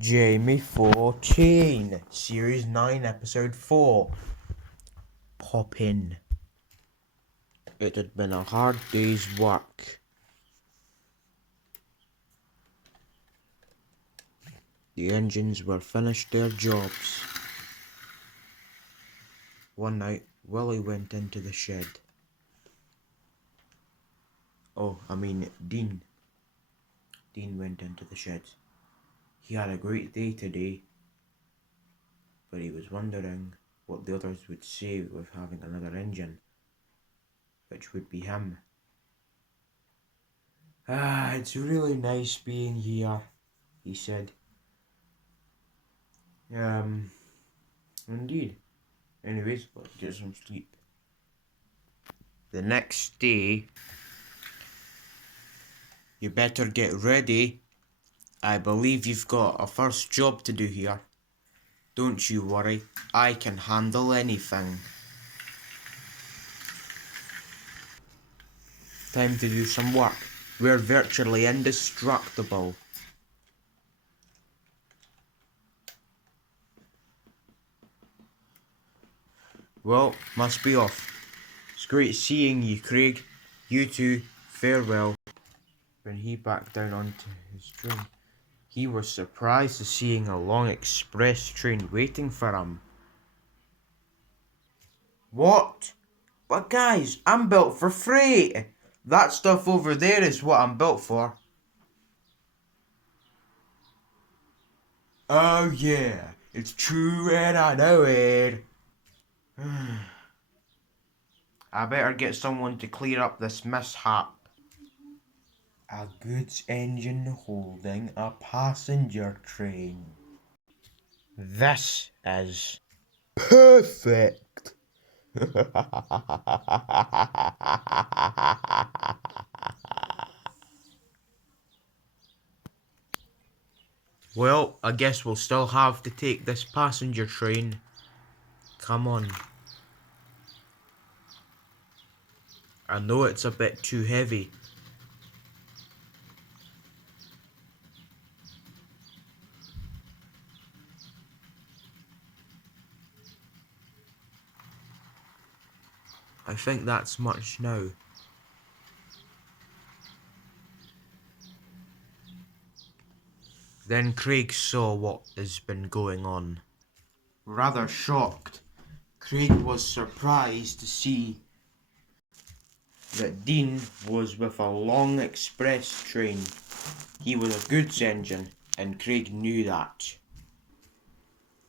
Jamie14, Series 9, Episode 4. Pop in. It had been a hard day's work. The engines were finished their jobs. One night, Willie went into the shed. Dean. Dean went into the shed. He had a great day today, but he was wondering what the others would say with having another engine, which would be him. It's really nice being here, he said. Indeed. Anyways, let's get some sleep. The next day, you better get ready. I believe you've got a first job to do here. Don't you worry, I can handle anything. Time to do some work. We're virtually indestructible. Well, must be off. It's great seeing you, Craig. You too, farewell. When he backed down onto his train, he was surprised at seeing a long express train waiting for him. What? But guys, I'm built for freight. That stuff over there is what I'm built for. Oh yeah, it's true and I know it. I better get someone to clear up this mishap. A goods engine holding a passenger train. This is perfect. Well, I guess we'll still have to take this passenger train. Come on. I know it's a bit too heavy. I think that's much now. Then Craig saw what has been going on. Rather shocked, Craig was surprised to see that Dean was with a long express train. He was a goods engine, and Craig knew that.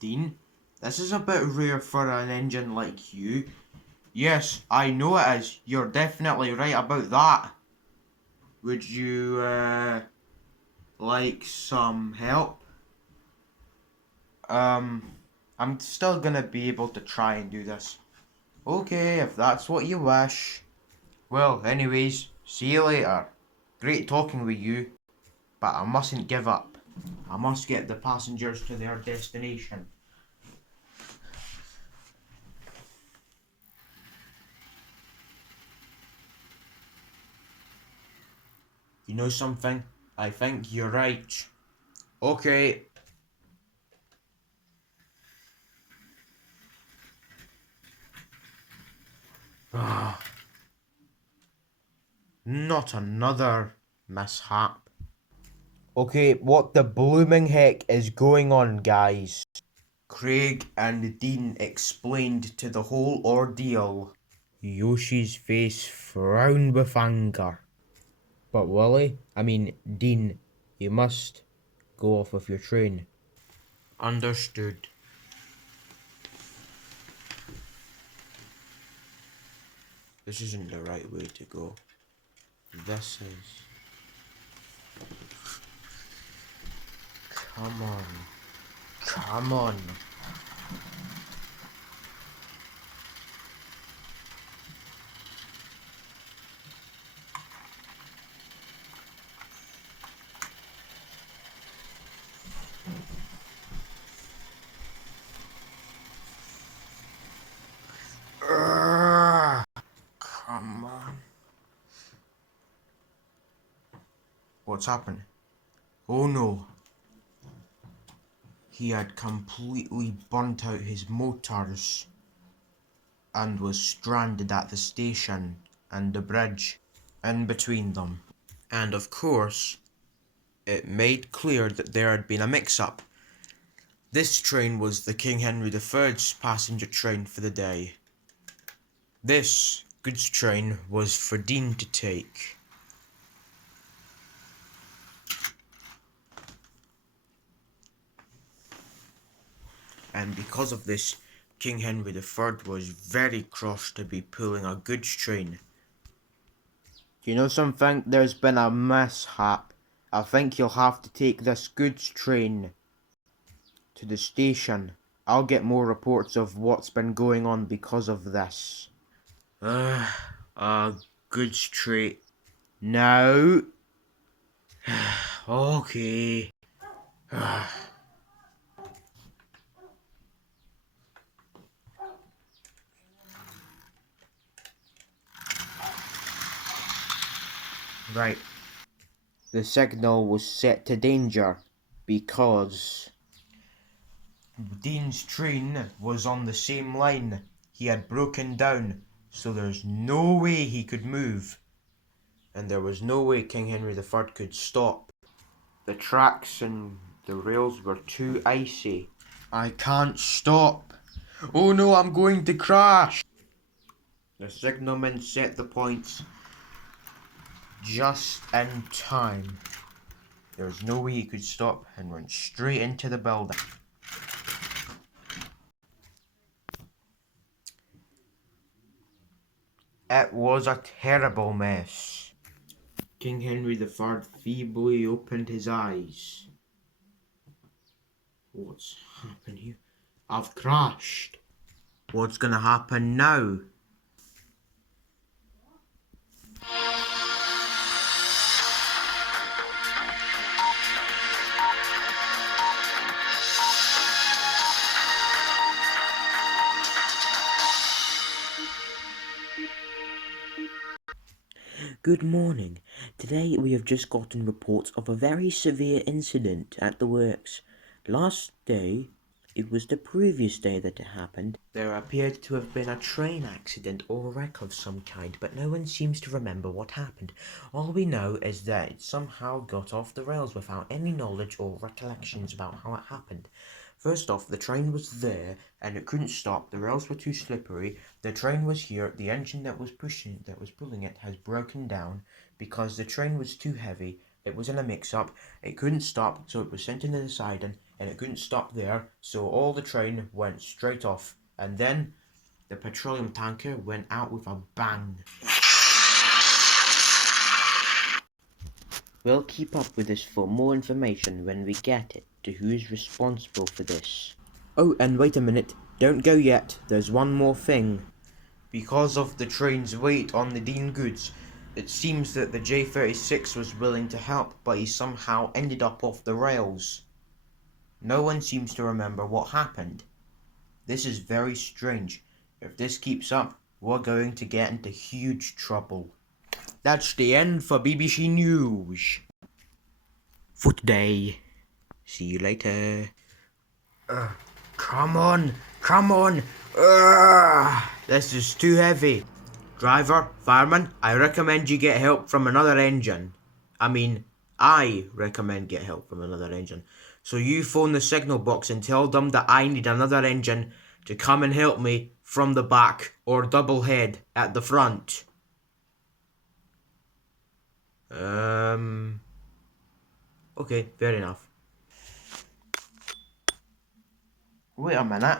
Dean, this is a bit rare for an engine like you. Yes, I know it is. You're definitely right about that. Would you, like some help? I'm still gonna be able to try and do this. Okay, if that's what you wish. Well, anyways, see you later. Great talking with you, but I mustn't give up. I must get the passengers to their destination. You know something? I think you're right. Okay. Not another mishap. Okay, what the blooming heck is going on, guys? Craig and Dean explained to the whole ordeal. Yoshi's face frowned with anger. But Dean, you must go off with your train. Understood. This isn't the right way to go. This is... Come on. Come on. Come on. What's happened? Oh no. he had completely burnt out his motors and was stranded at the station and the bridge in between them. And of course, it made clear that there had been a mix-up. This train was the King Henry III's passenger train for the day. This goods train was for Dean to take. And because of this, King Henry III was very cross to be pulling a goods train. You know something? There's been a mishap. I think you'll have to take this goods train to the station. I'll get more reports of what's been going on because of this. Goods train. No. Okay. Right. The signal was set to danger because Dean's train was on the same line. He had broken down, so there's no way he could move. And there was no way King Henry III could stop. The tracks and the rails were too icy. I can't stop. Oh no, I'm going to crash. The signalman set the points just in time. There was no way he could stop and went straight into the building. It was a terrible mess. King Henry III feebly opened his eyes. What's happened here? I've crashed. What's gonna happen now? Good morning. Today we have just gotten reports of a very severe incident at the works. Last day, it was the previous day that it happened. There appeared to have been a train accident or wreck of some kind, but no one seems to remember what happened. All we know is that it somehow got off the rails without any knowledge or recollections about how it happened. First off, the train was there, and it couldn't stop. The rails were too slippery. The train was here. The engine that was pulling it, has broken down because the train was too heavy. It was in a mix-up. It couldn't stop, so it was sent into the siding, and it couldn't stop there, so all the train went straight off. And then the petroleum tanker went out with a bang. We'll keep up with this for more information when we get it to who's responsible for this. Oh, and wait a minute. Don't go yet. There's one more thing. Because of the train's weight on the Dean goods, it seems that the J36 was willing to help, but he somehow ended up off the rails. No one seems to remember what happened. This is very strange. If this keeps up, we're going to get into huge trouble. That's the end for BBC News. For today. See you later. Come on! This is too heavy. Driver, fireman, I recommend you get help from another engine. I recommend get help from another engine. So you phone the signal box and tell them that I need another engine to come and help me from the back or double head at the front. Okay, fair enough. Wait a minute.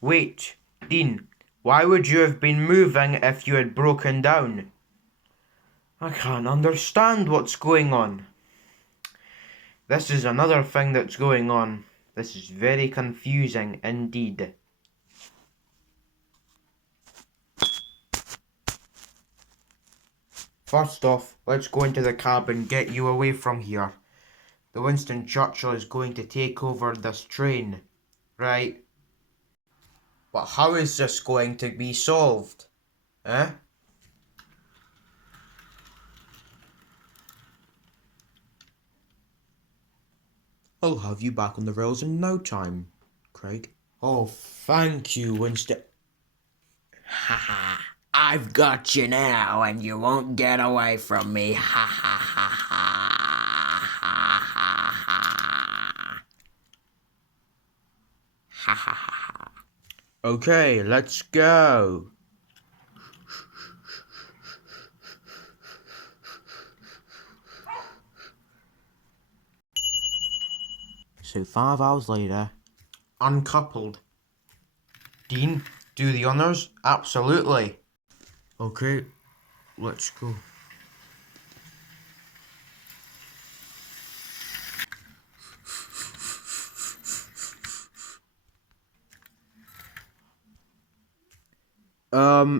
Wait, Dean, why would you have been moving if you had broken down? I can't understand what's going on. This is another thing that's going on. This is very confusing indeed. First off, let's go into the cab and get you away from here. The Winston Churchill is going to take over this train, right? But how is this going to be solved? Eh? I'll have you back on the rails in no time, Craig. Oh, thank you, Winston. Ha ha. I've got you now, and you won't get away from me. Ha ha ha ha. Ha ha ha. Ha ha ha. Okay, let's go. So 5 hours later, Uncoupled. Dean, do the honours? Absolutely. Okay, let's go.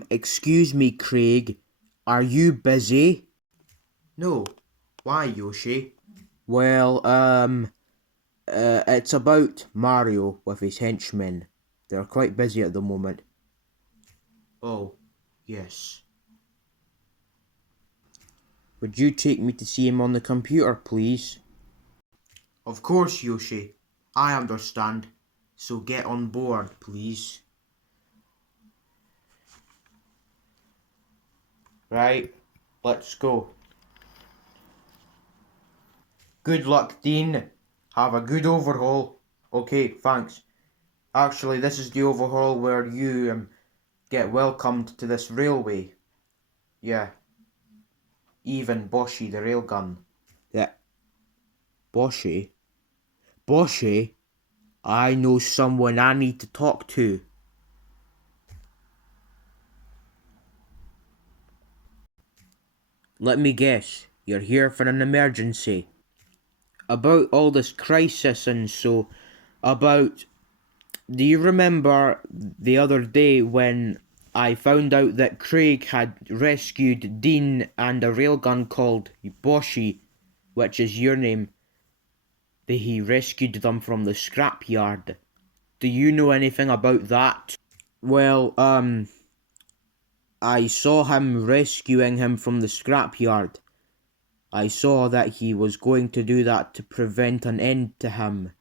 excuse me, Craig. Are you busy? No. Why, Yoshi? Well, it's about Mario with his henchmen. They're quite busy at the moment. Oh, yes. Would you take me to see him on the computer, please? Of course, Yoshi. I understand. So get on board, please. Right, let's go. Good luck, Dean. Have a good overhaul. Okay, thanks. Actually, this is the overhaul where you get welcomed to this railway. Yeah. Even Boshy the railgun. Yeah. Boshy? Boshy? I know someone I need to talk to. Let me guess, you're here for an emergency. About all this crisis and so, do you remember the other day when I found out that Craig had rescued Dean and a railgun called Boshy, which is your name? He rescued them from the scrapyard. Do you know anything about that? Well, I saw him rescuing him from the scrapyard. I saw that he was going to do that to prevent an end to him.